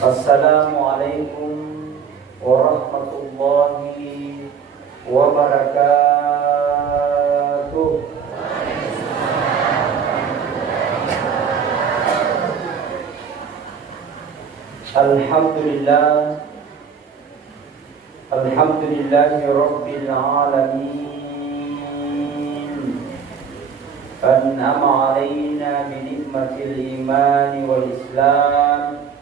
Assalamualaikum warahmatullahi wabarakatuh. Alhamdulillah, alhamdulillahi rabbil alamin. An'ama alaina bi ni'matil iman wal islam.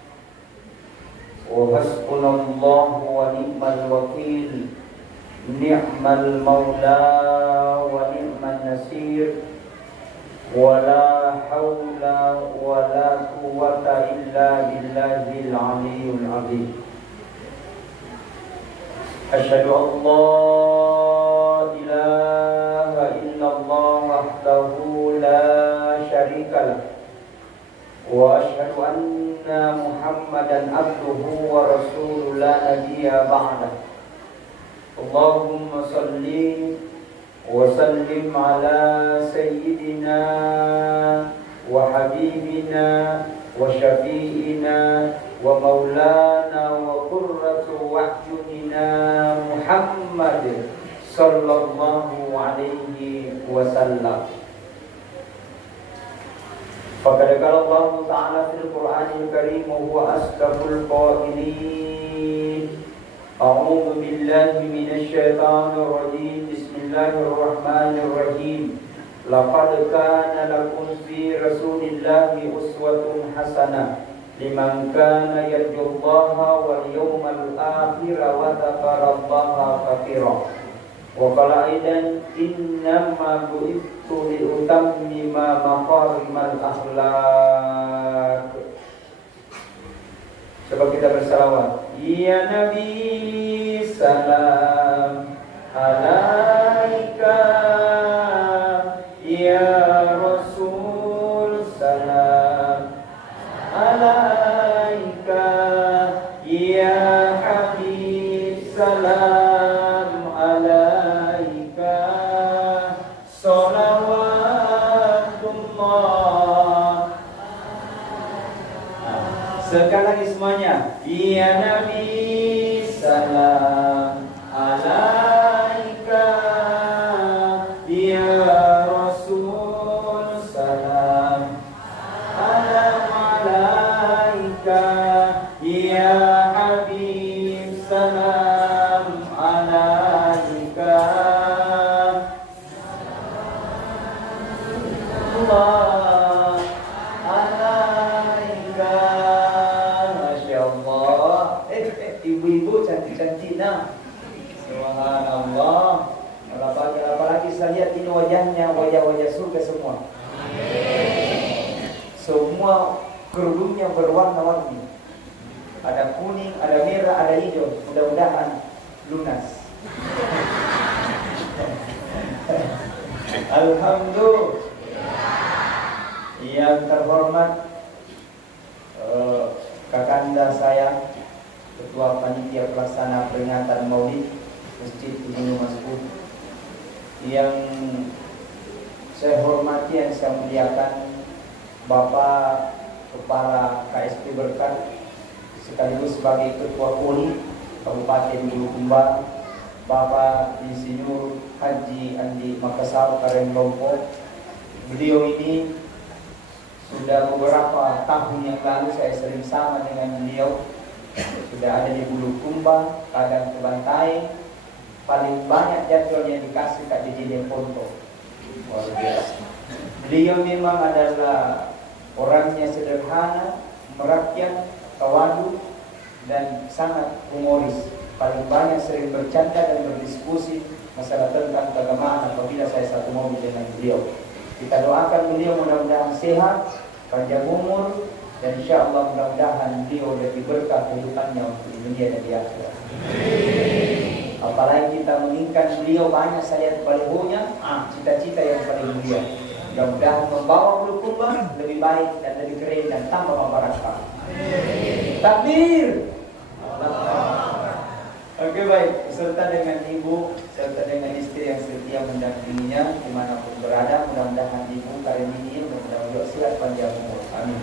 Wa hasbunallahu wa ni'mal wakil. Ni'mal maula wa ni'man nasir. Wala haula wala quwwata illa billahil aliyyil azim. Asyhadu an la ilaha illallah wahdahu la syarika lah. Wa asyhadu anna Muhammadan abduhu wa rasuluhu la nabiyya ba'dah. Allahumma salli wa sallim ala sayyidina wa habibina wa syafi'ina wa maulana wa qurratu wa'yunina Muhammad sallallahu alaihi wasallam. Faqad qala Allah Ta'ala fil Qur'anil Karim wa huwa asdaqul qailin. A'udzu billahi minasy syaithanir rajim. Bismillahirrahmanir rahim. Laqad kana lakum fi Rasulillahi uswatun hasanah liman kana yarjullaha wal yawmal akhir wa dzakarallaha katsiran. Wa qala aidan innama bu'ithu li utammima maqarimal akhlaq. Coba kita bersalawat. Ya Nabi salam alaika, ya Rasul salam alaika, ya Habib salam alaika, salawatullah. Sekali lagi semuanya. Ya Nabi salam alaika, ya Rasul salam alaika, ya Habib salam alaika, Allah alaika. Masya Allah. Ibu-ibu cantik-cantik nah. Subhanallah. Apalagi saya lihat ini wajahnya, wajah-wajah surga semua. Semua kerudungnya berwarna-warni. Ada kuning, ada merah, ada hijau. Mudah-mudahan lunas. Alhamdulillah. Yang terhormat kakanda saya, Ketua Panitia Pelaksana Peringatan Maulid Masjid Ibnu Mas'ud, yang saya hormati, yang saya muliakan Bapak Kepala KSP Berkat sekaligus sebagai Ketua Poli Kabupaten Bulukumba, Bapak Insinyur Haji Andi Makassar Karen Lompok. Beliau ini sudah beberapa tahun yang lalu saya sering sama dengan beliau. Sudah ada di Bulukumba, kadang ke Bantai. Paling banyak jadwal yang dikasih Kak Didi Ponto. Luar biasa. Beliau memang adalah orangnya sederhana, merakyat, tawadu, dan sangat humoris. Paling banyak sering bercanda dan berdiskusi masalah tentang keagamaan apabila saya satu mobil dengan beliau. Kita doakan beliau mudah-mudahan sehat, panjang umur, dan insya Allah mudah-mudahan beliau lebih berkah kehidupannya untuk di dunia dan di akhirat. Apalagi kita menginginkan beliau banyak saya balihonya, cita-cita yang paling mulia. Mudah-mudahan membawa Bulukumba lebih baik dan lebih keren dan tambah membarakah. Takbir. Oke, baik, beserta dengan ibu, serta dengan istri yang setia mendampinginya dimanapun berada. Mudah-mudahan ibu Karim ini mudah-mudahan sehat panjang umur. Amin.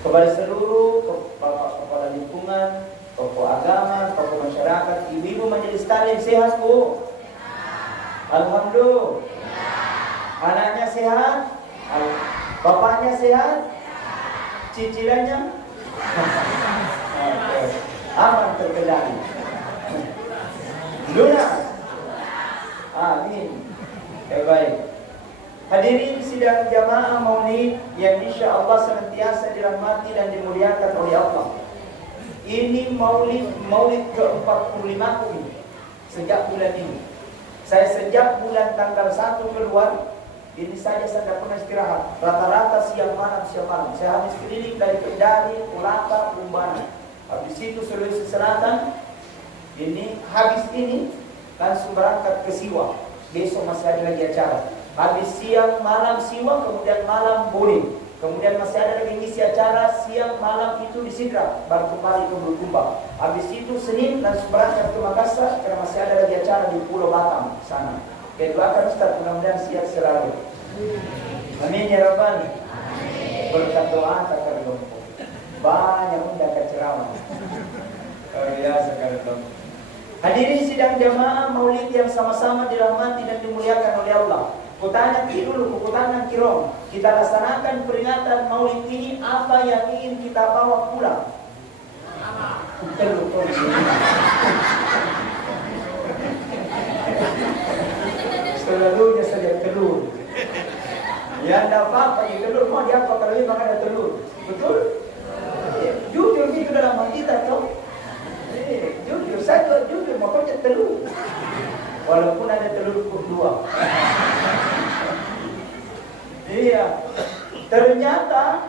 Kepada seluruh Bapak Kepala lingkungan, tokoh agama, tokoh masyarakat, ibu-ibu majelis taklim sehat Bu? Alhamdulillah. Anaknya sehat? Bapaknya sehat? Cicilannya? Aman terkendali. Lunas. Amin. Baik. Hadirin sidang jamaah maulid yang insya Allah senantiasa dirahmati dan dimuliakan oleh Allah. Ini maulid ke-45 ini sejak bulan ini. Saya sejak bulan tanggal 1 keluar, ini saja saya tidak pernah istirahat. Rata-rata siang malam. Saya habis keliling dari Kendari, Kulaka, Bumbana. Habis itu Sulawesi Selatan. Ini habis ini langsung berangkat ke Siwa. Besok masih ada lagi acara. Habis siang malam Siwa, kemudian malam Boring. Kemudian masih ada lagi ngisi acara siang malam itu di Sidra, baru kembali ke Bulukumba. Habis itu Senin langsung berangkat ke Makassar karena masih ada lagi acara di Pulau Batam sana. Doakan Ustaz mudah-mudahan siap selalu. Amin ya Rabbal. Berkat doa takkan lumpur. Banyak undang ke ceramah. Biasa kan. Hadirin sidang jamaah maulid yang sama-sama dirahmati dan dimuliakan oleh Allah. Kutanya dulu, kutanya kirong. Kita laksanakan peringatan maulid ini, apa yang ingin kita bawa pulang? Telur. Selalunya saja telur. Ya tidak apa-apa, ya telur mau diapa kalau memang ada telur. Betul? Jujur itu dalam hati kita toh. Jujur, saya jujur pokoknya telur. Walaupun ada telur dua. Iya. Ternyata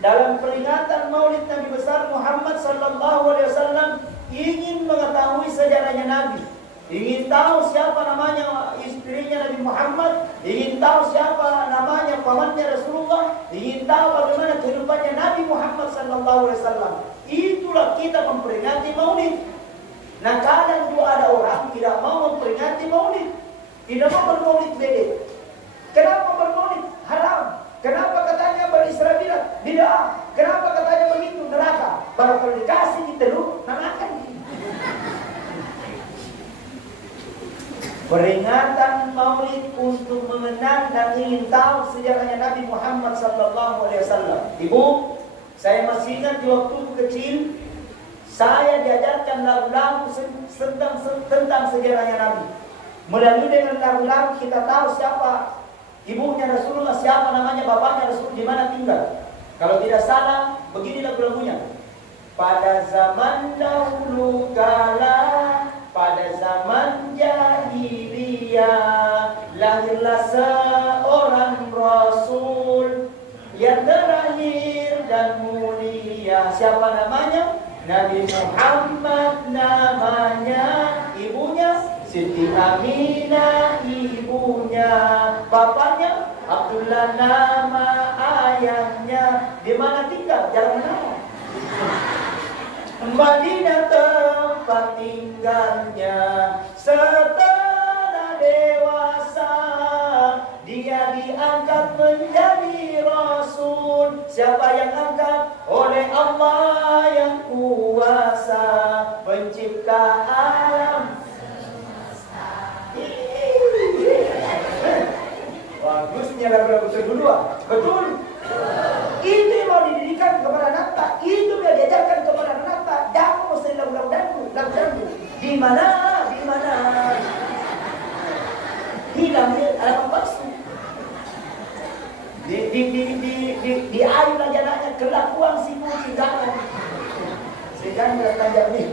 dalam peringatan Maulid Nabi besar Muhammad sallallahu alaihi wasallam ingin mengetahui sejarahnya Nabi. Ingin tahu siapa namanya istrinya Nabi Muhammad, ingin tahu siapa namanya pamannya Rasulullah, ingin tahu bagaimana kehidupannya Nabi Muhammad sallallahu alaihi wasallam. Itulah kita memperingati Maulid. Nah, kadang juga ada orang tidak mau memperingati Maulid, tidak mau bermaulid bedek. Kenapa bermaulid? Haram. Kenapa katanya berisra bid'ah? Kenapa katanya begitu? Neraka. Baru kalau dikasih di telur, makan. Peringatan maulid untuk mengenang dan ingin tahu sejarahnya Nabi Muhammad sallallahu alaihi wasallam. Ibu, saya masih ingat di waktu kecil, saya diajarkan lagu-lagu tentang sejarahnya Nabi. Melalui dengan lagu-lagu kita tahu siapa ibunya Rasulullah, siapa namanya bapaknya Rasul, di mana tinggal. Kalau tidak salah, begini lagu-lagunya. Pada zaman dahulu kala, pada zaman jahiliyah, lahirlah seorang Rasul yang terakhir dan mulia. Siapa namanya? Nabi Muhammad namanya, ibunya Siti Aminah ibunya, bapaknya Abdullah nama ayahnya. Di mana tinggal? Jalan mana? Madinah tempat tinggalnya. Setelah dewasa dia diangkat menjadi Rasul. Siapa yang angkat? Oleh Allah yang kuasa, pencipta alam. Bagusnya lagu-lagu kedua. Betul? Itu yang mau dididikan kepada anak. Itu yang diajarkan kepada anak. Jangan mesti lagu-lagu dangdut. Di mana? Hilang dia alamat palsu. Di ayu lagi anaknya kelakuan si kucing jangan. Sejak tanya nih.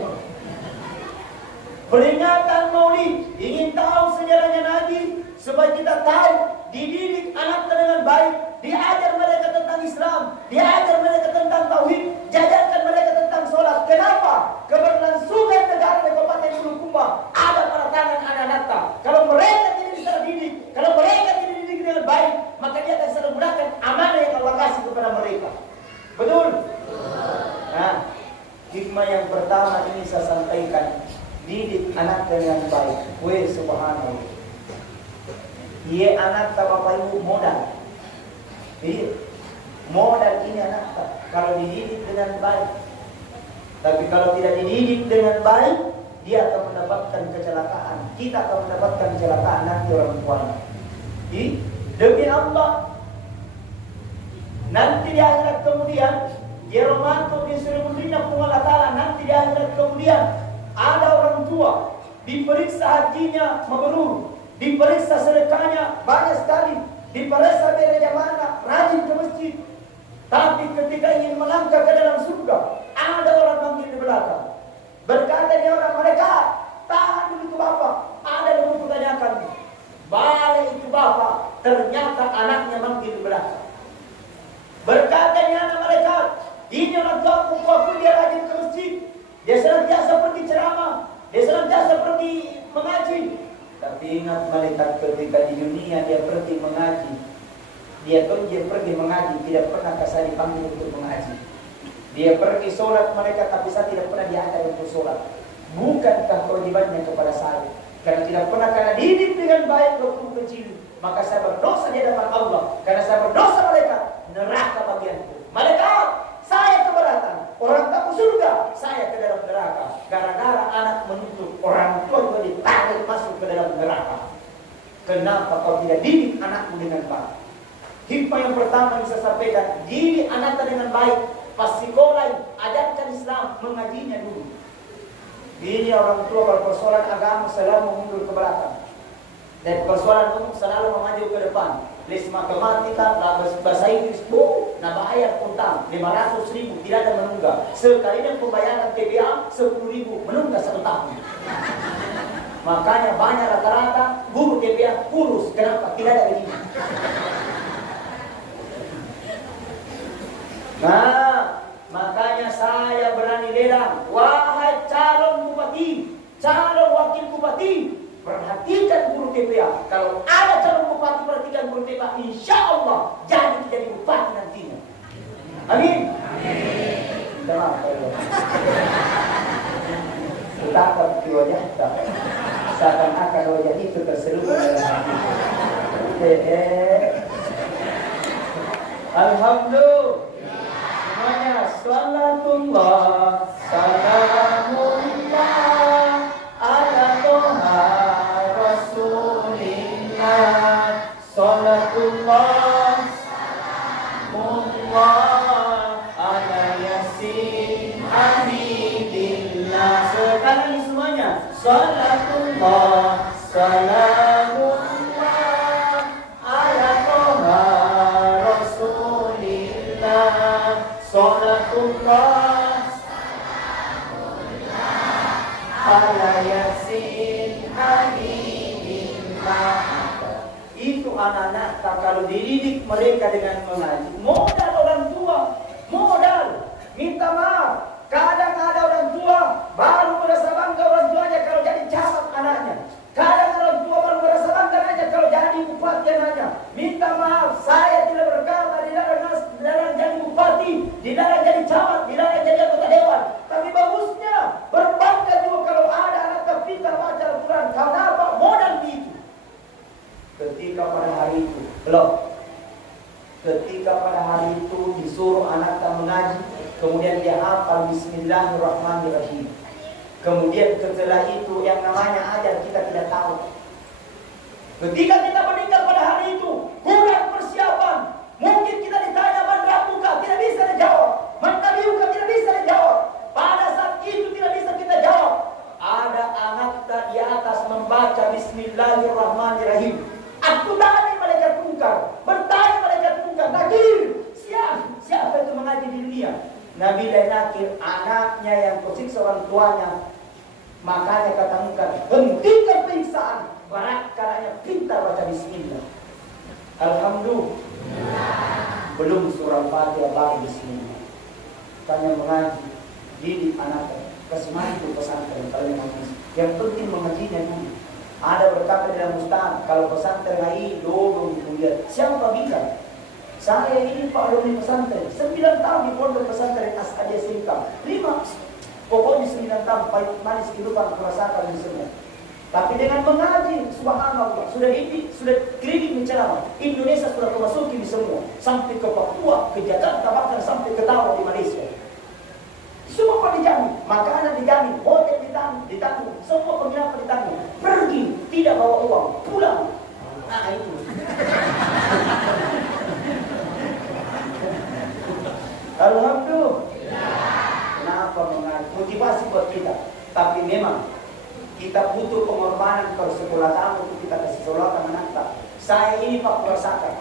Peringatan Maulid, ingin tahu sejarahnya Nabi supaya kita tahu, dididik anak dengan baik, diajar mereka tentang Islam, diajar mereka tentang tauhid, diajarkan mereka tentang sholat. Kenapa? Keberlangsungan negara di Kabupaten Bulukumba ada pada tangan anak-anak. Kalau mereka tidak bisa dididik, kalau mereka tidak dididik dengan baik, maka dia akan selalu gunakan amanah yang Allah kasih kepada mereka. Betul? Nah, hikmah yang pertama ini saya sampaikan, didik anak dengan baik. Weh, subhanallah. Dia anak tak bapak ibu modal. Jadi modal ini anak tak, kalau dididik dengan baik. Tapi kalau tidak dididik dengan baik, dia akan mendapatkan kecelakaan. Kita akan mendapatkan kecelakaan nanti orang tuanya. Demi Allah, nanti di akhirat kemudian, Yeromanto bin Surimuddin Allah Ta'ala, nanti di akhirat kemudian ada orang tua diperiksa hajinya mabrur, diperiksa sedekahnya banyak sekali, diperiksa gereja mana, rajin ke masjid. Tapi ketika ingin melangkah ke dalam surga, ada orang manggil di belakang. Berkata dia orang, mereka tahan dulu itu bapak. Ada yang mau kutanyakan. Balik itu bapak, ternyata anaknya manggil di belakang. Berkata dia anak mereka, ini orang tua dia rajin ke masjid. Dia senantiasa pergi ceramah, dia senantiasa pergi mengaji. Tapi ingat malaikat ketika di dunia dia pergi mengaji, dia pergi mengaji, tidak pernah saya dipanggil untuk mengaji. Dia pergi sholat mereka, tapi saya tidak pernah diajar untuk sholat. Bukankah kewajibannya kepada saya? Karena tidak pernah, karena didik dengan baik waktu kecil, maka saya berdosa di hadapan Allah. Karena saya berdosa mereka, neraka bagianku. Malaikat, saya keberatan. Orang tamu surga, saya ke dalam neraka. Gara-gara anak menuntut, orang tua juga ditarik masuk ke dalam neraka. Kenapa kau tidak didik anakmu dengan baik? Hikmah yang pertama yang saya sampaikan, didik anaknya dengan baik. Pas sekolah, ajarkan Islam, mengajinya dulu. Ini orang tua kalau persoalan agama selalu mundur ke belakang, dan persoalan umum selalu memaju ke depan. Les matematika, bahasa Inggris, nah bayar utang 500.000, tidak ada menunggak. Sekalinya pembayaran TBA 10.000, menunggak 1 tahun. Makanya banyak rata-rata guru TBA kurus. Kenapa? Tidak ada gajinya. Nah, makanya saya berani lelang, wahai calon bupati, calon wakil bupati, perhatikan guru TPA. Kalau ada calon bupati perhatikan guru TPA, insya Allah jadi bupati nantinya. Amin. Kenapa? Betapa di wajah kita, seakan-akan wajah itu terselubung dalam hati. Alhamdulillah. Semuanya salatullah, salamullah ala toha rasulillah. Salatullah, salamullah ala yasin hamidillah. Sekarang ini semuanya salatullah, salamullah ala toha rasulillah. Salatullah, salamullah ala yasin hamidillah. Itu anak-anak kalau dididik mereka dengan mengaji, modal orang tua, modal. Minta maaf, kadang ada orang tua baru merasa bangga orang tuanya kalau jadi camat anaknya. Kadang orang tua baru merasa bangga anaknya kalau jadi bupati anaknya. Minta maaf, saya tidak berkata dilarang jadi bupati, dilarang jadi camat, dilarang jadi anggota dewan. Tapi bagusnya berbangga juga kalau ada anak terpintar baca Al-Quran. Kenapa? Modal itu. Ketika pada hari itu, ketika pada hari itu disuruh anaknya mengaji, kemudian dia hafal Bismillahirrahmanirrahim. Kemudian setelah itu yang namanya ajar kita tidak tahu. Ketika kita meninggal pada hari itu, kurang persiapan. Mungkin kita ditanya man rabbuka, tidak bisa dijawab. Man nabiyuka, tidak bisa dijawab. Pada saat itu tidak bisa kita jawab. Ada anak di atas membaca Bismillahirrahmanirrahim. Aku tanya malaikat munkar, bertanya malaikat munkar, Nakir, siapa itu mengaji di dunia? Nabi Nakir, anaknya yang tersiksa orang tuanya. Makanya kata munkar, hentikan penyiksaan. Barat karanya pintar baca Bismillah. Alhamdulillah. Belum surah Fatihah baru Bismillah. Tanya mengaji, didik anaknya. Kesemangat itu pesantren kalau memang yang penting mengajinya dulu. Ada berkata dalam Ustaz, kalau pesantren AI dulu kuliah, siapa bilang? Saya ini Pak alumni pesantren, 9 tahun di pondok pesantren As'adiyah Singkang, 5, pokoknya 9 tahun pahit manis kehidupan merasakan di semua. Tapi dengan mengaji, subhanallah, sudah keliling menceramah, Indonesia sudah memasuki di semua, sampai ke Papua, ke Jakarta, bahkan sampai ke Tawau di Malaysia. Semua dijamin, makanan dijamin, hotel ditanggung, semua penginapan ditanggung. Pergi, tidak bawa uang, pulang. Nah itu. Alhamdulillah. Kenapa mengaji? Motivasi buat kita. Tapi memang kita butuh pengorbanan kalau sekolah kamu itu kita kasih sekolah anak kita. Saya ini Pak merasakan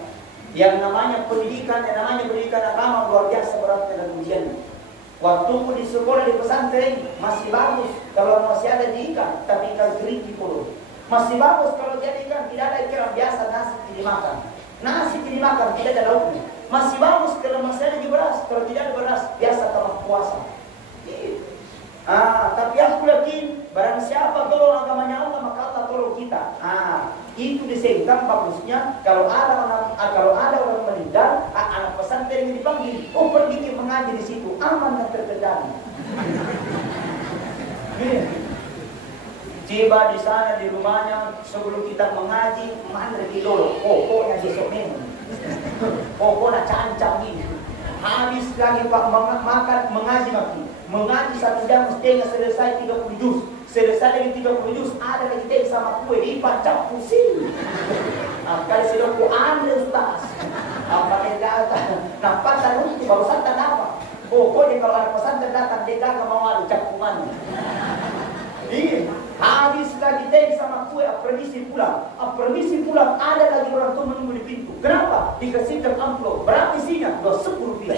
yang namanya pendidikan, yang namanya pendidikan agama luar biasa beratnya dan ujiannya. Waktu pun di sekolah di pesantren masih bagus kalau masih ada di ikan, tapi ikan kering di pulau. Masih bagus kalau jadi ikan tidak ada ikan biasa, nasi tidak dimakan. Nasi tidak dimakan, tidak ada lauknya. Masih bagus kalau masih ada di beras, kalau tidak ada beras biasa kalau puasa. Tapi aku yakin barang siapa tolong agamanya Allah maka Allah tolong kita. Itu disebutkan bagusnya kalau ada orang meninggal, anak pesantren yang dipanggil, pergi ke mengaji di situ, aman dan terkendali. Tiba di sana di rumahnya sebelum kita mengaji, mana dulu, pokoknya besok memang, pokoknya cancang ini. Habis lagi Pak makan mengaji makin. Mengaji 1 jam setengah selesai 30 juz. Selesai dari 30 juz ada lagi teh sama kue dipacak pusing. Kali sudah ku ambil Ustaz. Apa yang datang? Nampak tadi itu baru santan apa? Pokoknya kalau ada pesan datang dia gak mau ada cakuman. Ini habis lagi teh sama kue permisi pulang. Permisi pulang ada lagi orang tua menunggu di pintu. Kenapa? Dikasihkan amplop. Berapa isinya? 10 rupiah.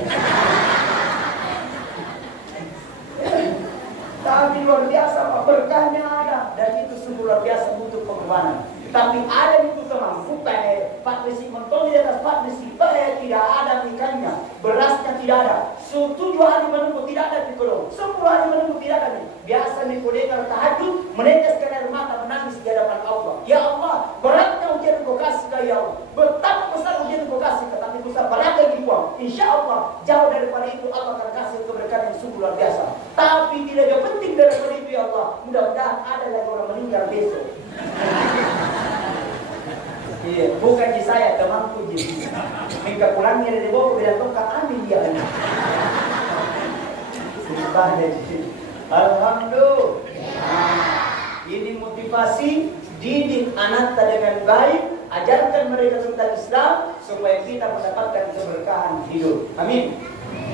Tapi luar biasa Pak, berkahnya ada. Dan itu sungguh luar biasa butuh pengorbanan. Tapi ada itu teman, Pak Desi mentong di atas Pak Desi, tidak ada ikannya, berasnya tidak ada. 7 hari menunggu tidak ada di kolong, 10 hari menunggu tidak ada. Biasa di kodekar tahajud, meneteskan air mata menangis di hadapan Allah. Ya Allah, beratnya ujian kau kasih ke ya Allah. Betapa besar ujian kau kasih ke, tapi besar beratnya di uang. Insya Allah jauh daripada itu Allah akan kasih keberkahan yang sungguh luar biasa. Tapi tidak ada penting daripada itu ya Allah. Mudah-mudahan ada lagi orang meninggal besok. Iya, bukan di saya, temanku jadi. Minggu pulangnya dari bawah bila tongkat ambil dia. Sumpahnya jadi. Alhamdulillah. Ini motivasi, didik anak dengan baik, ajarkan mereka tentang Islam supaya kita mendapatkan keberkahan hidup. Amin.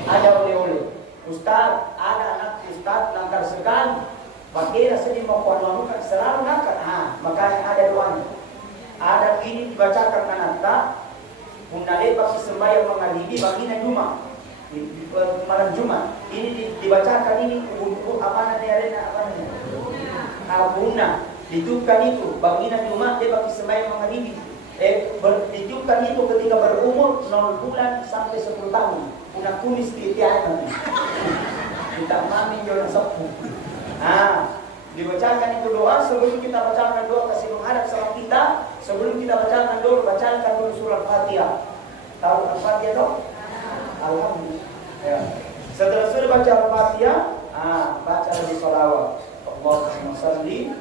Ada oleh-oleh. Ustaz, ada anak Ustaz langgar sekali. Pakira sedih mau kuat selalu nakal. Makanya ada doanya. Ada ini dibacakan anak tak Bunda lepas sembahyang menghadiri bagina Jumat di malam Jumat ini dibacakan ini apa namanya Bunda ditujukan itu bagina Jumat dia bagi sembahyang menghadiri ditujukan itu ketika berumur 0 bulan sampai 10 tahun Bunda kumis di tiada kita mami jodoh sepuh dibacakan itu doa sebelum kita bacakan doa kasih menghadap sama kita. Sebelum kita bacakan dulu surah Fatihah. Tahu Al-Fatihah dong? Alhamdulillah. Ya. Setelah sudah baca Al-Fatihah, baca lagi sholawat. Allahumma shalli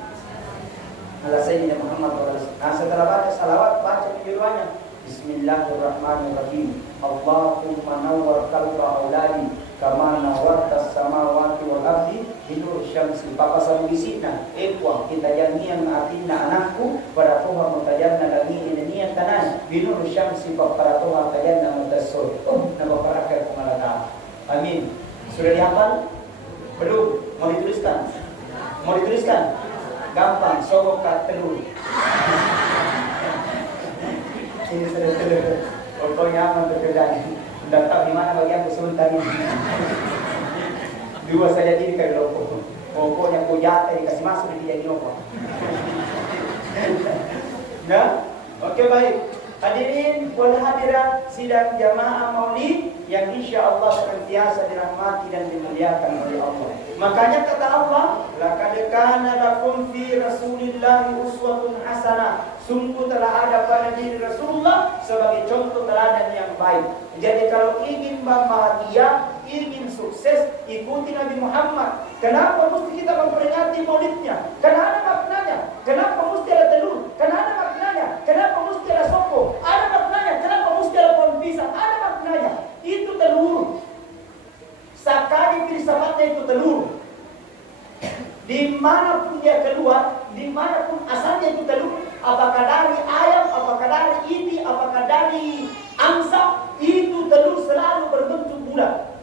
ala sayyidina Muhammad. Setelah baca sholawat, baca doanya. Bismillahirrahmanirrahim. Allahumma nawwar qalba auladi kama nawwartas samawati wal ardi binur syamsi. Papa sabisina ekwa kita jangan atina anakku pada Tuhan mutajanna lagi ini tanan binur syamsi para Tuhan tajanna mutasol. Nama barakah kumalata. Amin. Sudah dihafal? Belum? Mau dituliskan? Mau dituliskan? Gampang, sogok kat telur. Ini sudah pokoknya aman terkendali. Tidak tahu di mana bagian kesulitan ini. 2 saja diri kali loko. Pokoknya kau jatuh dikasih masuk di jadi loko. Nah, oke baik. Hadirin wal hadirat sidang jamaah Maulid yang insya Allah senantiasa dirahmati dan dimuliakan oleh Allah. Makanya kata Allah, laqad kana lakum fi Rasulillahi uswatun hasanah. Sungguh telah ada pada diri Rasulullah sebagai contoh teladan yang baik. Jadi kalau ingin bahagia, ingin sukses, ikuti Nabi Muhammad. Kenapa mesti kita memperingati maulidnya? Karena ada maknanya. Kenapa mesti ada telur? Karena ada maknanya. Kenapa mesti ada soko? Ada maknanya. Kenapa mesti ada pohon pisang? Ada maknanya. Itu telur. Sakali filsafatnya itu telur. Dimanapun dia keluar, dimanapun asalnya itu telur, apakah dari ayam, apakah dari ibi, apakah dari angsa, itu telur selalu berbentuk bulat.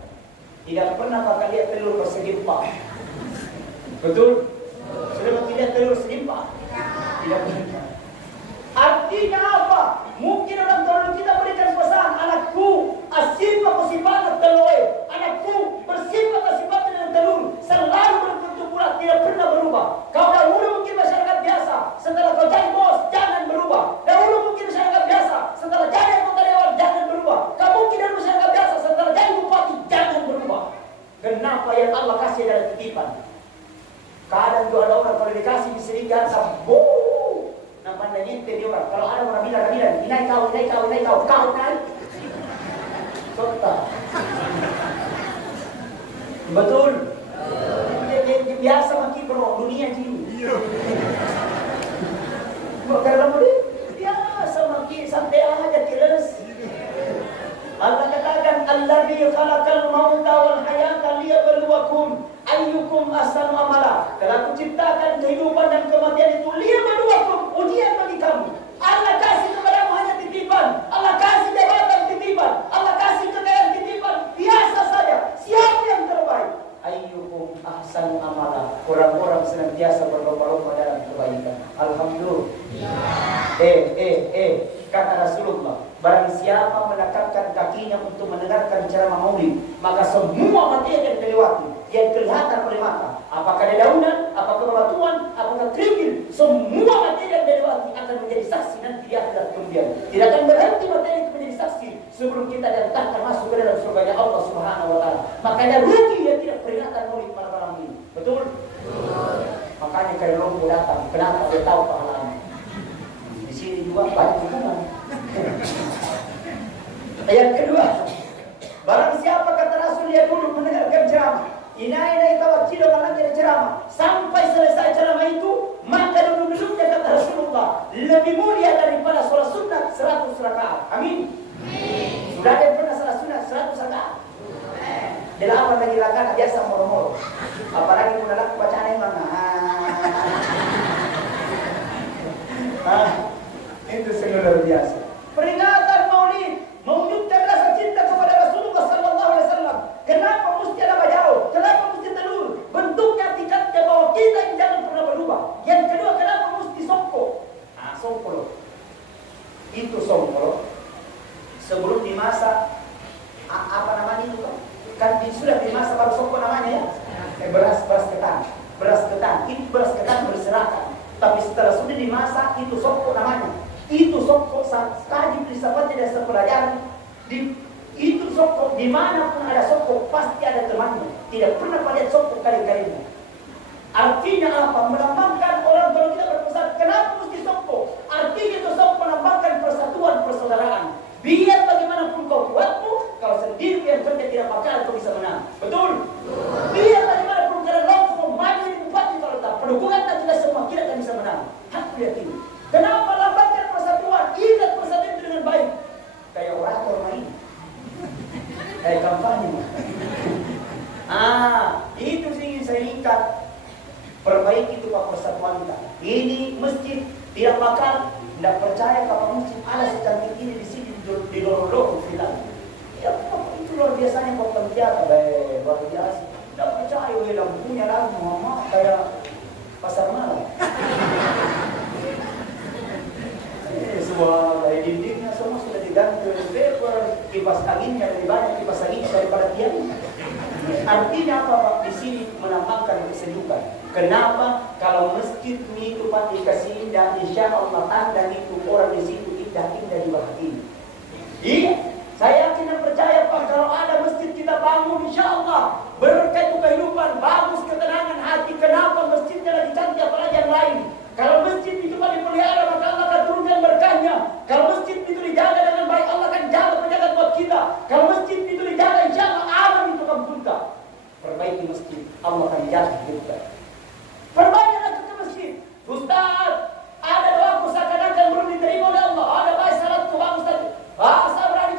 Tidak pernah bakal lihat telur persegi empat. Betul? Sudah tidak telur persegi empat? Tidak pernah. Artinya apa? Mungkin orang tua kita berikan pesan, anakku, asifat sifat telur, anakku bersifat sifat dengan telur, selalu berbentuk bulat, tidak pernah berubah. Kau dahulu mungkin masyarakat biasa, setelah kau jadi bos, jangan berubah. Dahulu mungkin masyarakat biasa, setelah jadi anggota dewan, jangan berubah. Kau mungkin dari masyarakat biasa, setelah jadi bupati, jangan berubah. Kenapa yang Allah kasih adalah titipan? Kadang juga ada orang kalau dikasih bisa diganti, nampak nanyinte dia orang. Kalau ada orang bilang, inai kau, kau naik. Sota. Betul. Dia biasa makin bro, dunia gini. Kalau boleh, biasa makin santai aja terus. Allah katakan, Alladzi khalaqal mauta wal hayata liyabluwakum ayyukum ahsanu amala. Kalau aku ciptakan kehidupan dan kematian itu liyabluwakum, ujian bagi kamu. Allah kasih kepadamu hanya titipan. Allah kasih jabatan titipan. Allah kasih kekayaan titipan. Biasa saja. Siapa yang terbaik? Ayyukum ahsanu amala. Orang-orang senantiasa berlomba-lomba dalam kebaikan. Alhamdulillah. Kata Rasulullah, barang siapa menekatkan kakinya untuk mendengarkan ceramah maulid, maka semua materi yang dilewati, yang kelihatan oleh mata, apakah dedaunan, apakah bebatuan, apakah kerikil, semua materi yang dilewati akan menjadi saksi nanti di akhirat kemudian. Tidak akan berhenti materi itu menjadi saksi sebelum kita diantarkan masuk ke dalam surganya Allah Subhanahu wa taala. Makanya rugi dia tidak peringatan maulid malam ini. Betul? Makanya kalau Romo datang, kenapa dia tahu pahalanya? Di sini juga banyak hubungan. Yang kedua, barang siapa kata Rasul dia dulu mendengarkan ceramah, inai tawakil orang jadi ceramah, sampai selesai ceramah itu, maka duduk-duduknya kata Rasulullah lebih mulia daripada sholat sunat 100 rakaat. Amin. Sudah ada yang pernah sholat sunat 100 rakaat? Delapan lagi rakaat biasa moro-moro. Apalagi pun anak bacaan yang mana? Itu sangat luar biasa. Peringatan maulid mewujudkan rasa cinta kepada Rasulullah sallallahu alaihi wasallam. Kenapa mesti ada bajau? Kenapa mesti telur? Bentuknya tingkatnya bahwa kita ini jangan pernah berubah. Yang kedua, kenapa mesti songkok? Songkok. Itu songkok. Sebelum dimasak apa namanya itu kan? Sudah dimasak baru songkok namanya ya. Beras ketan. Beras ketan. Itu beras ketan berserakan. Tapi setelah sudah dimasak itu songkok namanya. Itu sokok sekali filsafat tidak sepelajaran. Itu sokok dimanapun ada sokok pasti ada temannya. Tidak pernah lihat sokok kali-kalinya. Artinya apa? Melambangkan orang kalau kita berpesan. Kenapa mesti sokok? Artinya itu sokok melambangkan persatuan persaudaraan. Biar bagaimanapun kau kuatmu, kalau sendiri yang kerja tidak bakal kau bisa menang. Betul? Biar bagaimanapun karena kau mau maju di bupati kalau tak pendukungan tak kita semua kira akan bisa menang. Aku yakin. Kenapa lambangkan persatuan? Ingat persatuan dengan baik. Kayak orator main. Kayak kampanye. Itu sih ingin saya ikat. Perbaiki itu Pak persatuan kita. Ini masjid tidak bakal tidak percaya kalau masjid ada secantik ini di sini di lorong-lorong kita. Ya itu luar biasanya Pak Pentiara. Luar biasa. Tidak percaya oleh lampunya lagu mama kayak pasar malam. Semua dari dindingnya semua sudah diganti oleh paper, kipas anginnya lebih banyak kipas angin daripada tiang. Artinya apa Pak? Di sini melambangkan kesejukan. Kenapa? Kalau masjid itu Pak dikasih indah, insya Allah tanda itu orang di situ indah-indah di bawah ini. Iya, saya yakin dan percaya Pak kalau ada masjid kita bangun, insya Allah berkah itu kehidupan, bagus ketenangan hati. Kenapa masjidnya lagi cantik apalagi yang lain? Kalau masjid itu Pak dipelihara, maka Allah akan turunkan berkahnya. Kalau masjid itu dijaga dengan baik, Allah akan jaga penjaga buat kita. Kalau masjid itu dijaga, insya Allah alam itu akan bunta. Perbaiki masjid, Allah akan jaga kita. Perbaikilah ke masjid. Ustaz, ada doaku seakan-akan belum diterima oleh Allah. Ada baik salatku, Pak Ustaz. Saya berani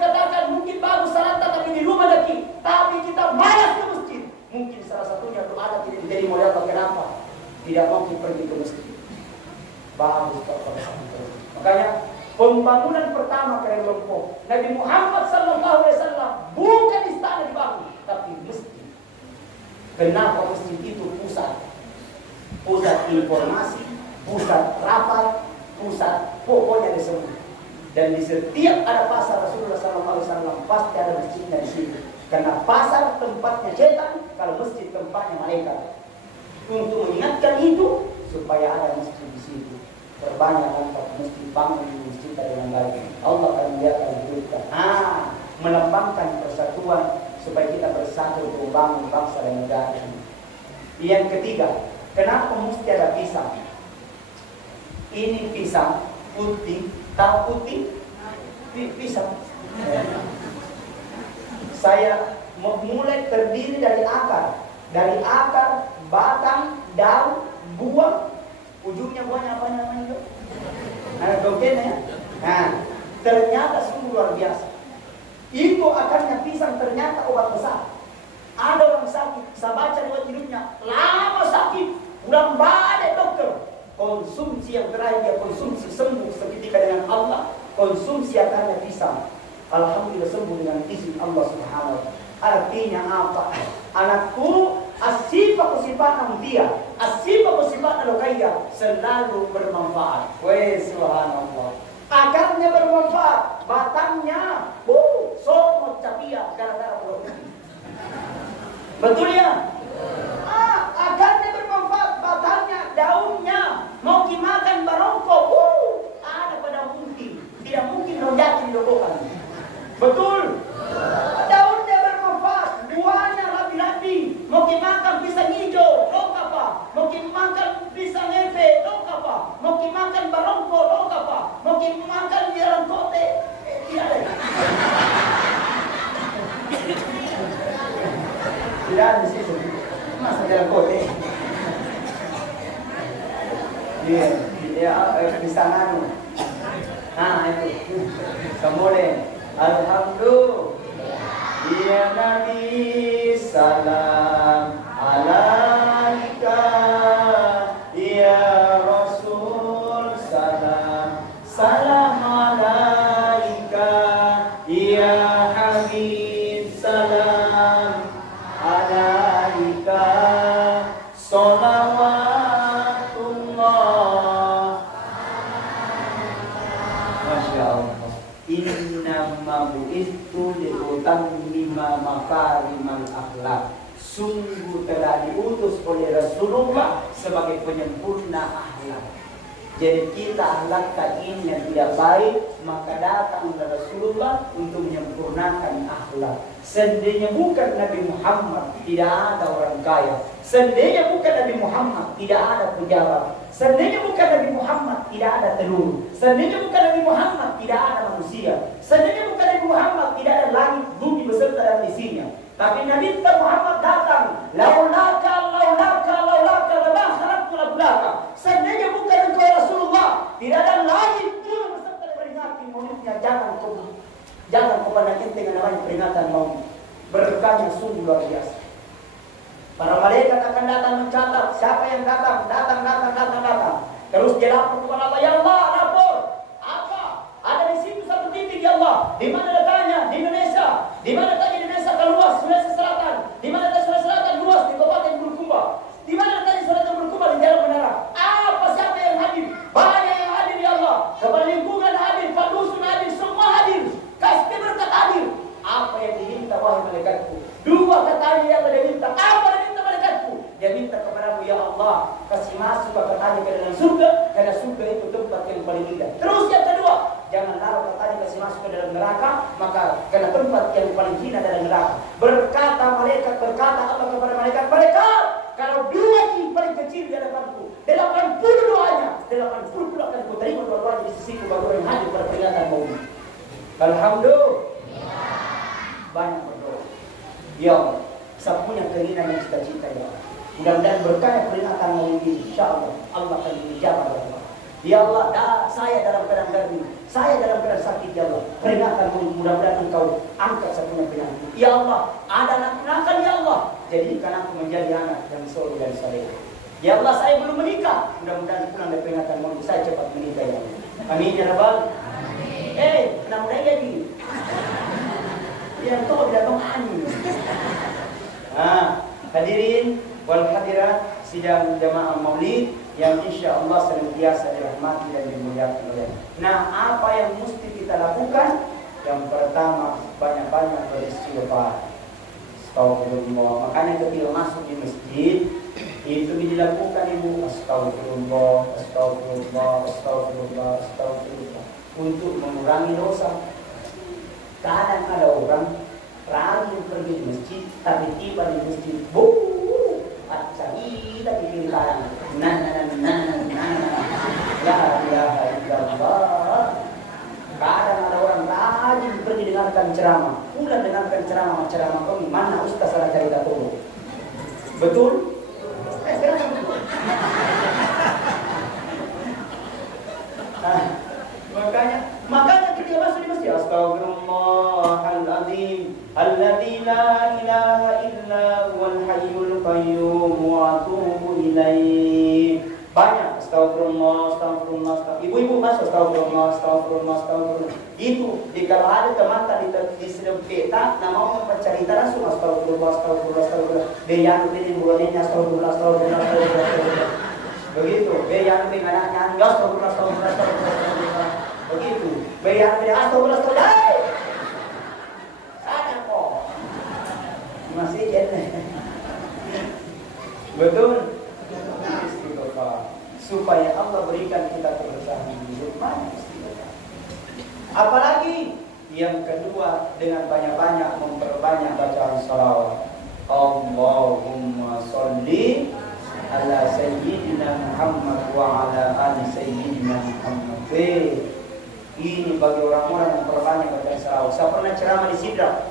tidak mau pergi ke masjid. Bagus Pak. Makanya pembangunan pertama Keren Lompok, Nabi Muhammad SAW bukan istana dibangun, tapi masjid. Kenapa masjid itu pusat informasi, pusat rapat, pusat pokoknya di semua. Dan di setiap ada pasar Rasulullah SAW pasti ada masjidnya di situ. Karena pasar tempatnya setan, kalau masjid tempatnya malaikat. Untuk mengingatkan itu supaya ada masjid di situ. Perbanyak tempat masjid, bangun di masjid dengan baik. Allah akan melihatkan kita. Melambangkan persatuan supaya kita bersatu untuk membangun bangsa dan negara ini. Yang ketiga, kenapa mesti ada pisang? Ini pisang putih, tahu putih? Pisang. Saya mulai terdiri dari akar, batang, daun, buah, ujungnya buahnya apa namanya itu? Daunnya. Ternyata sungguh luar biasa. Itu akarnya pisang ternyata obat besar. Ada orang sakit, saya baca lewat hidupnya, lama sakit, udah badai dokter. Konsumsi yang terakhir dia konsumsi sembuh seketika dengan Allah. Konsumsi akarnya pisang, alhamdulillah sembuh dengan izin Allah Subhanahu wa ta'ala. Artinya apa? Anakku, asifat dia, asifat alokaya selalu bermanfaat. Subhanallah. Akarnya bermanfaat, batangnya, somot capia gara-gara pulau. Betul ya? Akarnya bermanfaat, batangnya, daunnya, mau dimakan barongko, ada pada mungkin, tidak mungkin lonjak di lokokan. Betul? Daunnya bermanfaat, buahnya rapi-rapi, mau dimakan pisang hijau, lokapa, mau dimakan pisang epe, lokapa, mau dimakan barongko, lokapa, mau dimakan jarang kote, tidak ada. Tidak ada sih, masa jalan kote. Pisang anu. Itu. Kemudian, alhamdulillah. Ya Nabi salam alaika, ya Rasul salam alaika, ya Habib salam alaika, salawatullah. Masya Allah. Innama bu'istu liutammima makarimal akhlak. Sungguh telah diutus oleh Rasulullah sebagai penyempurna akhlak. Jadi kita akhlak ini yang tidak baik, maka datang Rasulullah untuk menyempurnakan akhlak. Seandainya bukan Nabi Muhammad, tidak ada orang kaya. Seandainya bukan Nabi Muhammad, tidak ada pejabat. Seandainya bukan Nabi Muhammad, tidak ada telur. Seandainya bukan Nabi Muhammad, tidak ada manusia. Seandainya bukan Nabi Muhammad, tidak ada langit, bumi beserta dan isinya. Tapi Nabi Muhammad datang, laulaka, lama khalaqtu laulaka. Seandainya bukan engkau Rasulullah, tidak ada langit, bumi beserta dan peringati maulidnya. Jangan kepada kita dengan namanya peringatan maulid. Berkahnya sungguh luar biasa. Para malaikat akan datang mencatat siapa yang datang. Terus dia lapor kepada Allah, ya Allah, lapor. Apa? Ada di situ satu titik, ya Allah. Di mana letaknya? Di Indonesia. Di mana letaknya Indonesia? Luas, Sulawesi Selatan. Di mana letaknya Sulawesi Selatan? Luas, di Kabupaten Bulukumba. Di mana letaknya Sulawesi Bulukumba? Di Jalan Menara. Apa siapa yang hadir? Banyak yang hadir, ya Allah. Kepala lingkungan hadir, Pak Dusun hadir, semua hadir. Kasih berkat hadir. Apa yang diminta wahai malaikatku? Dua katanya yang dia minta. Apa yang diminta malaikatku? Dia minta kepadamu, ya Allah, kasih masuk katanya ke dalam surga, karena surga itu tempat yang paling indah. Terus yang kedua, jangan taruh katanya kasih masuk ke dalam neraka, maka karena tempat yang paling hina dalam neraka. Berkata Allah kepada malaikat, kalau dua ini paling kecil di hadapanku, 80 doanya, 80 akan ku terima doa-doanya di sisiku baru yang hadir pada peringatan maulid. Alhamdulillah. Banyak berdoa. Ya Allah, saya punya keinginan yang cita-cita, ya Allah. Mudah-mudahan berkah peringatan maulid ini, insyaallah Allah akan menjawab doa. Ya Allah, saya dalam keadaan garing, saya dalam keadaan sakit, ya Allah. Peringatan maulid, mudah-mudahan Engkau angkat saya punya peringatan. Ya Allah, ada anak-anak, ya Allah, jadikan aku menjadi anak yang soleh dan saleh. Ya Allah, saya belum menikah. Mudah-mudahan pulang dari peringatan maulid saya cepat menikah ya Allah. Amin ya Rabbal. Mudah-mudahan jadi. Yang tua tidak tahu ani. Hadirin wal hadirat sidang jamaah maulid yang insya Allah senantiasa dirahmati dan dimuliakan oleh. Nah, apa yang mesti kita lakukan? Yang pertama, banyak-banyak beristighfar. Astagfirullah. Makanya ketika masuk di masjid itu dilakukan ibu astagfirullah, astagfirullah, astagfirullah, astagfirullah untuk mengurangi dosa. Kadang ada orang rajin pergi di masjid, tapi tiba di masjid, kita di kanan, la ilaha illallah. Kadang ada orang rajin pergi dengarkan ceramah, pulang dengarkan ceramah kami, mana ustaz salah cerita turun. Betul? Sekarang betul. Makanya ketika masuk di masjid, astagfirullahaladzim, alladzi la ilaha illa huwal hayyul qayyum wa atubu ilaih. Banyak astagfirullah. Ibu-ibu masuk astagfirullah. Itu jika ada teman tadi di sedang peta, nama mau bercerita langsung astagfirullah. Biar ini mulainya astagfirullah. Begitu. Biar dengan anaknya astagfirullah. Begitu. Biar astagfirullah. Sana kok. Masih jadi. Betul. Supaya Allah berikan kita keberkahan hidup. Mana istighfar. Apalagi yang kedua, dengan banyak-banyak memperbanyak bacaan salawat. Allahumma sholli ala sayyidina Muhammad wa ala ali sayyidina Muhammad. Ini bagi orang-orang yang memperbanyak bacaan salawat. Saya pernah ceramah di Sidrap.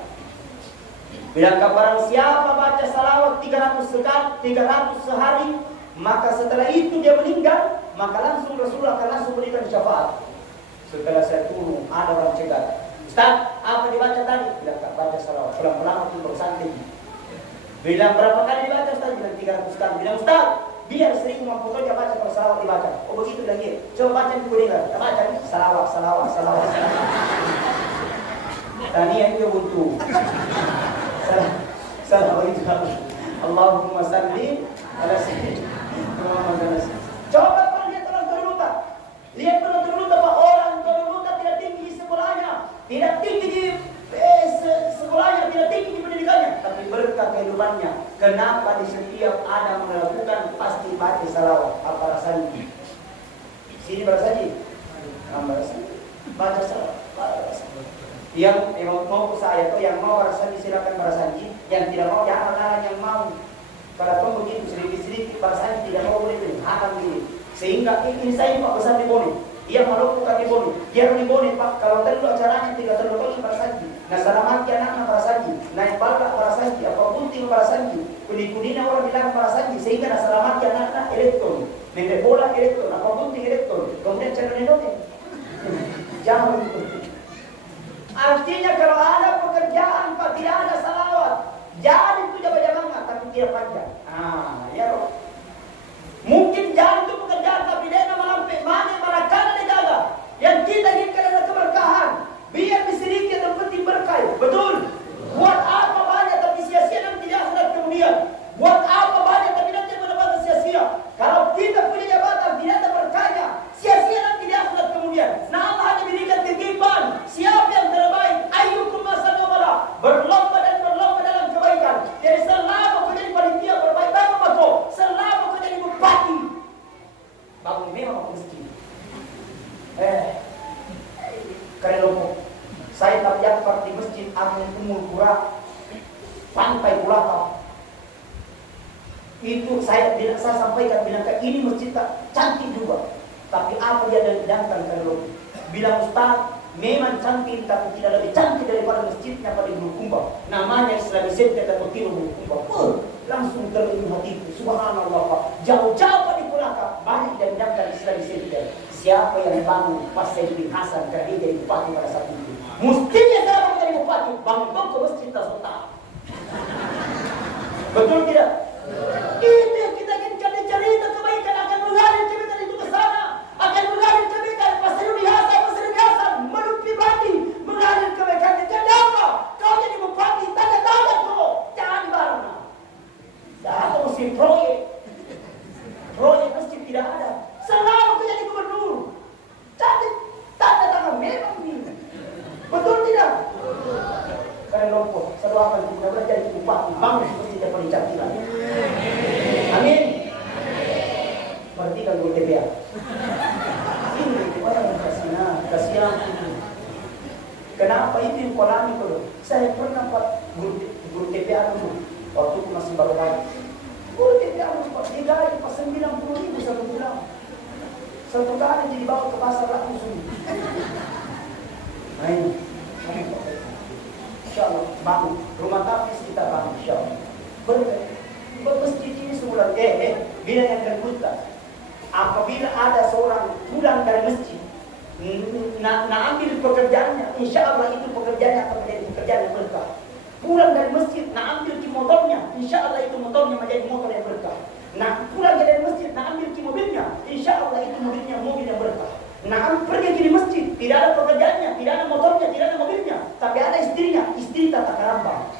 Bilang barang siapa baca salawat 300 sehari, maka setelah itu dia meninggal, maka langsung Rasulullah akan langsung berikan syafaat. Setelah saya turun, ada orang cegat. Ustaz, apa dibaca tadi? Bilang tak baca salawat. Pelan-pelan waktu bersantai. Bilang berapa kali dibaca Ustaz? Bilang 300 kali. Bilang Ustaz, biar sering mampu saja baca kalau salawat dibaca. Oh begitu lagi. Coba baca di dengar. Tak baca nih. Salawat. Tania itu buntu. Salawat itu. Allahumma salli ala sayyidina. Coba kalau lihat orang Toyota. Lihat orang Toyota, Pak. Orang Toyota tidak tinggi sekolahnya, tidak tinggi di sekolahnya, tidak tinggi di pendidikannya, tapi berkah kehidupannya. Kenapa di setiap ada melakukan pasti baca salawat? Apa rasanya? Sini berasanya? Baca salawat. Yang mau saya atau yang mau rasanya silakan berasanya. Yang tidak mau jangan larang yang mau. Kalau kamu begitu sedikit-sedikit bahasanya tidak mau boleh haram ini. Sehingga ini saya Pak besar di Boni. Ia malu bukan di Boni. Dia di Boni Pak. Kalau terlalu acaranya 3 kali bahasanya. Nah salamati anak-anak bahasanya. Naik balak bahasanya. Apa bunting bahasanya. Kuning-kuningnya orang bilang bahasanya. Sehingga nah salamati anak-anak elektron. Nenek bola elektron. Apa bunting elektron. Kemudian channel nenoknya. Jangan begitu. Artinya kalau ada pekerjaan Pak tidak ada salawat. Jadi itu jabat-jabatnya tapi tidak panjang. Ya Rob. Mungkin jadi itu pekerjaan tapi dia nama lampe mana marakana dijaga. Yang kita inginkan adalah keberkahan. Biar sedikit yang penting berkah. Betul. Buat apa banyak tapi sia-sia nanti di akhirat kemudian. Buat apa banyak tapi nanti mendapatkan sia-sia. Kalau kita punya jabatan tidak ada berkahnya, sia-sia nanti di akhirat kemudian. Nah Allah hanya berikan titipan. Siapa yang terbaik? Ayyukum masallallahu berlomba dan berlomba dalam kebaikan. Jadi selama kau jadi panitia berbaik bangun mako, selama kau jadi bupati, bangun memang mesti. Kali lompok. Saya tak jafar di masjid Agung Umul Qura, Pantai Kulaka. Itu saya sampaikan bilang ini masjid tak cantik juga, tapi apa dia dendamkan kali lompok? Bilang Ustaz, memang cantik tapi tidak lebih cantik daripada masjidnya pada Bulukumba. Namanya Islam Center atau Tiro Bulukumba. Langsung terlintas hatiku. Subhanallah Pak. Jauh-jauh di Kulaka banyak yang dendamkan Islam Center. Siapa yang bangun pas Said bin Hasan karena dia jadi bupati pada saat itu? Mestinya saya menjadi bupati bangun ke masjid Tasota. Betul tidak? Itu yang kita inginkan di cerita bupati, bangun seperti dia pencatilan. Amin. Berarti kan guru TPA. Ini orang kasihan. Kenapa itu yang kolami kalau saya pernah buat guru TPA dulu waktu aku masih baru lagi. Guru TPA dia gaji pas 90.000 satu bulan. Satu kali jadi bawa ke pasar langsung. Nah ini, insya Allah bangun rumah tapis kita bangun insya Allah. Bermasjid ini semula bila yang terbuka. Apabila ada seorang pulang dari masjid, ambil pekerjaannya, insya Allah itu pekerjaannya akan menjadi pekerjaan yang berkah. Pulang dari masjid, ambil ki motornya, insya Allah itu motornya menjadi motor yang berkah. Pulang dari masjid, ambil ki mobilnya, insya Allah itu mobilnya mobil yang berkah. Pergi di masjid, tidak ada pekerjaannya, tidak ada motornya, tidak ada mobilnya, tapi ada istrinya, istri tata keramba.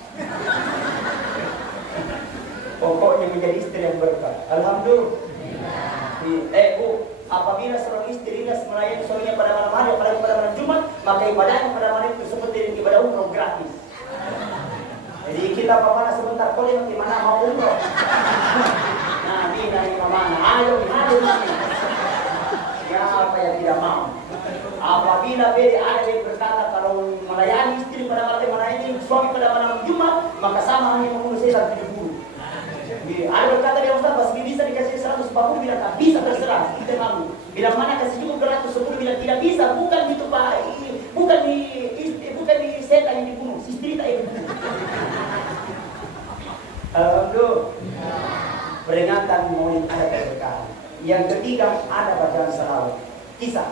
Pokoknya menjadi istri yang berkah. Alhamdulillah. Bu, apabila seorang istri melayani suaminya pada malam hari, apalagi pada malam Jumat, maka ibadahnya pada malam itu seperti ibadah umroh gratis. Jadi kita pamana sebentar, kau lihat di mana mau umroh. Nah, ini dari mana? Ayo, siapa yang tidak mau? Apabila beda ada yang berkata kalau melayani istri pada malam melayani suami pada malam Jumat, maka sama hanya mengurus 70. Ada berkata dia Ustaz, pasti bisa dikasih 140, bilang tak bisa, terserah, kita mampu. Bilang mana kasih juga 110, bilang tidak bisa, bukan itu Pak, bukan di setan yang dibunuh, istri tak yang dibunuh. Alhamdulillah. Peringatan maulid ada keberkahan. Yang ketiga ada bacaan salawat. Kisah.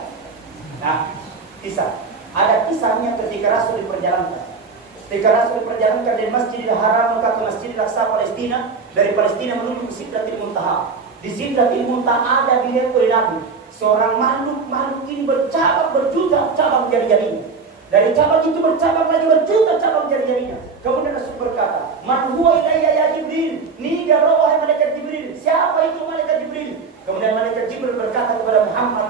Kisah. Ada kisahnya ketika Rasul diperjalankan. Ketika Rasul diperjalankan dari Masjidil Haram ke Masjidil Aqsa Palestina, dari Palestina menuju ke Sidratil Muntaha. Di Sidratil Muntaha ada dilihat oleh Nabi seorang makhluk ini bercabang berjuta cabang jari-jarinya. Dari cabang itu bercabang lagi berjuta cabang jari-jarinya. Kemudian Rasul berkata, "Man huwa ilayya ya Jibril?" Ni wahai malaikat Jibril. Siapa itu malaikat Jibril? Kemudian malaikat Jibril berkata kepada Muhammad,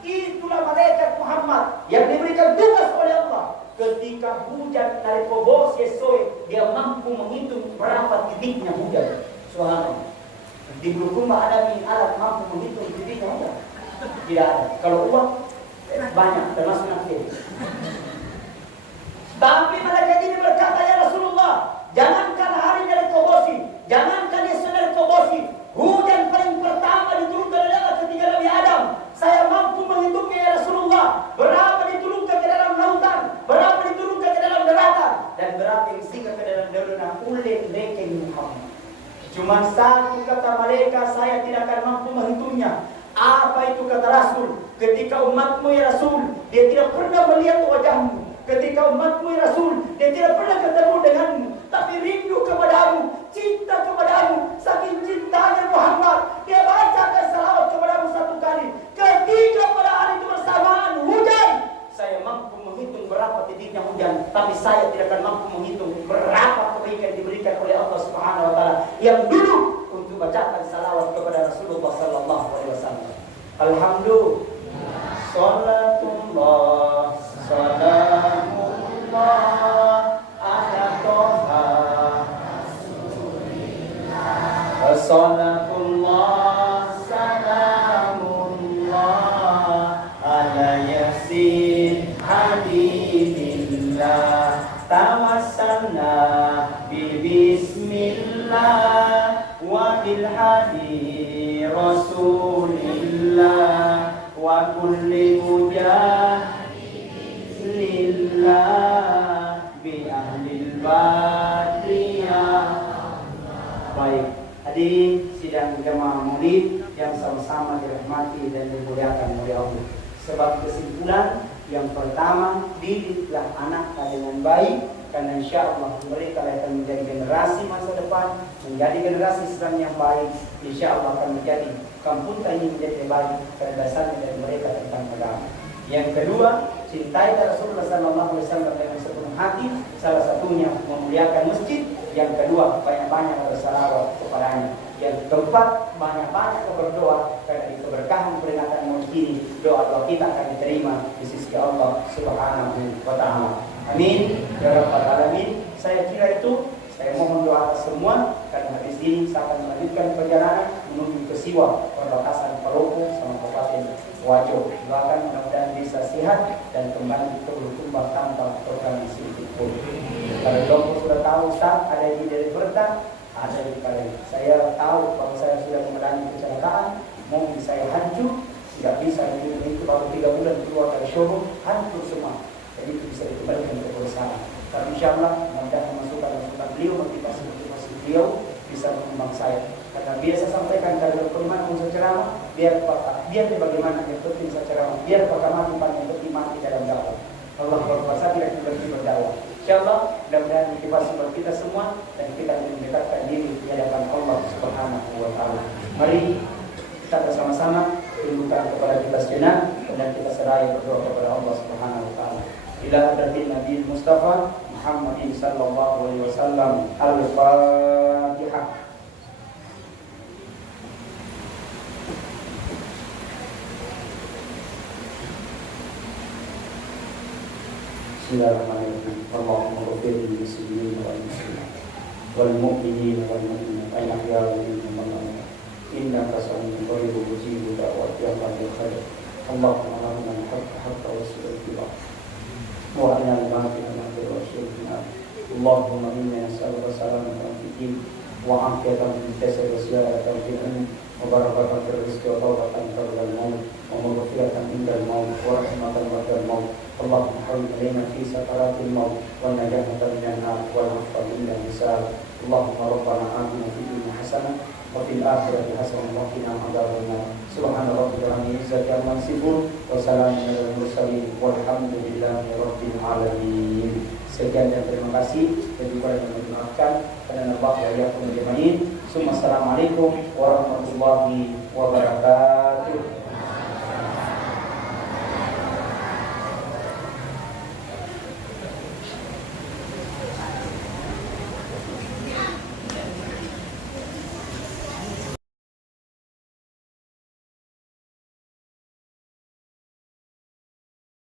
itulah malaikat Muhammad yang diberikan tugas oleh Allah. Ketika hujan dari kobos sesuai, dia mampu menghitung berapa titiknya hujan. Subhanallah. Di Bulukumba ada alat mampu menghitung titiknya hujan? Tidak ada. Kalau uang banyak, termasuk nanti. Tapi malaikat ini berkata, ya Rasulullah, jangankan hari dari kobosi, jangankan esok dari kobosi, hujan paling pertama diturunkan adalah ketika Nabi Adam. Saya mampu menghitungnya ya Rasulullah. Berapa diturunkan ke dalam lautan, berapa diturunkan ke dalam daratan, dan berapa yang singgah ke dalam daratan ulil lekeng Muhammad. Cuma satu kata malaikat, saya tidak akan mampu menghitungnya. Apa itu kata Rasul? Ketika umatmu ya Rasul, dia tidak pernah melihat wajahmu. Ketika umatmu ya Rasul, dia tidak pernah ketemu denganmu, tapi rindu kepadamu, cinta kepadamu. Saking cintanya Muhammad, dia bacakan salawat kepadamu satu kali. Ketika pada hari itu bersamaan hujan, saya mampu menghitung berapa titiknya hujan, tapi saya tidak akan mampu menghitung berapa kebaikan diberikan oleh Allah Subhanahu wa taala yang dulu untuk bacakan salawat kepada Rasulullah sallallahu alaihi wasallam. Alhamdulillah. Salatullah salamullah ala toha Rasulillah. Salatullah salamullah ala yasin habibillah. Tawassalna bi bismillah wa bil hadi Rasulillah wa kulli mujahilillah bi ahlil badriyah. Baik, hadirin sidang jamaah maulid yang sama-sama dirahmati dan dimuliakan oleh Allah. Sebab kesimpulan yang pertama, didiklah anak dengan baik, karena insya Allah mereka akan menjadi generasi masa depan, menjadi generasi Islam yang baik. Insya Allah akan menjadi kampung ini menjadi baik karena dasarnya dari mereka tentang agama. Yang kedua, cintai Rasulullah SAW dengan sepenuh hati. Salah satunya memuliakan masjid. Yang kedua, banyak-banyak bersalawat kepadanya. Yang keempat, banyak-banyak berdoa karena di keberkahan peringatan maulid ini doa-doa kita akan diterima di sisi Allah Subhanahu wa taala. Amin ya rabbal alamin. Saya kira itu Saya mohon doa atas semua, karena habis ini saya akan melanjutkan perjalanan menuju ke Siwa, perbatasan Palopo sama Kabupaten Wajo. Doakan mudah-mudahan bisa sehat dan kembali ke Bulukumba tanpa terkena sedikit pun. Kalau Dompo sudah tahu Ustaz, ada di Deliverta, ada di Kalimantan. Saya tahu kalau saya sudah mengalami kecelakaan, mobil saya hancur, tidak bisa itu baru 3 bulan keluar dari showroom, hancur semua. Jadi itu bisa dikembalikan ke perusahaan. Tapi insya Allah mudah masukan beliau, motivasi beliau bisa mengembang saya. Karena biasa sampaikan dari bagaimana saya ceramah, biar bagaimana yang penting saya ceramah, biar apakah mati paling penting mati dalam dakwah. Allah berkuasa tidak berhenti berdakwah. Insya Allah mudah-mudahan motivasi buat kita semua dan kita mendekatkan diri di hadapan Allah Subhanahu wa Ta'ala. Mari kita bersama-sama tundukkan kepada kita sejenak dan kita seraya berdoa kepada Allah Subhanahu wa Ta'ala. Ila hadratin Nabi Mustafa Muhammadin sallallahu alaihi wasallam. Al-Fatihah. Bismillahirrahmanirrahim. Allahumma ghfir lil muslimin wal muslimat wal mu'minin wal mu'minat al-ahya'i minhum wal amwat. Innaka sami'un qaribun mujibud da'wati ya rabbal khair. Allahumma arina al-haqqa haqqan warzuqna ittiba'ah. وأرنا الباطل باطلا وارزقنا اجتنابه. اللهم إنا نسألك سلامة في الدين وعافية في الجسد وزيادة في العلم وبركة في الرزق وتوبة قبل الموت ومغفرة عند الموت ورحمة بعد الموت. اللهم حول علينا في سكرات الموت والنجاة من النار والعفو عند الحساب. اللهم ربنا آتنا في الدنيا حسنة وفي الآخرة حسنة وقنا عذاب النار. سبحان ربك رب العزة عما يصفون وسلام على المرسلين والحمد لله rabbil alamin. Sekian dan terima kasih dan juga dimaafkan karena Allah ya Assalamualaikum warahmatullahi wabarakatuh.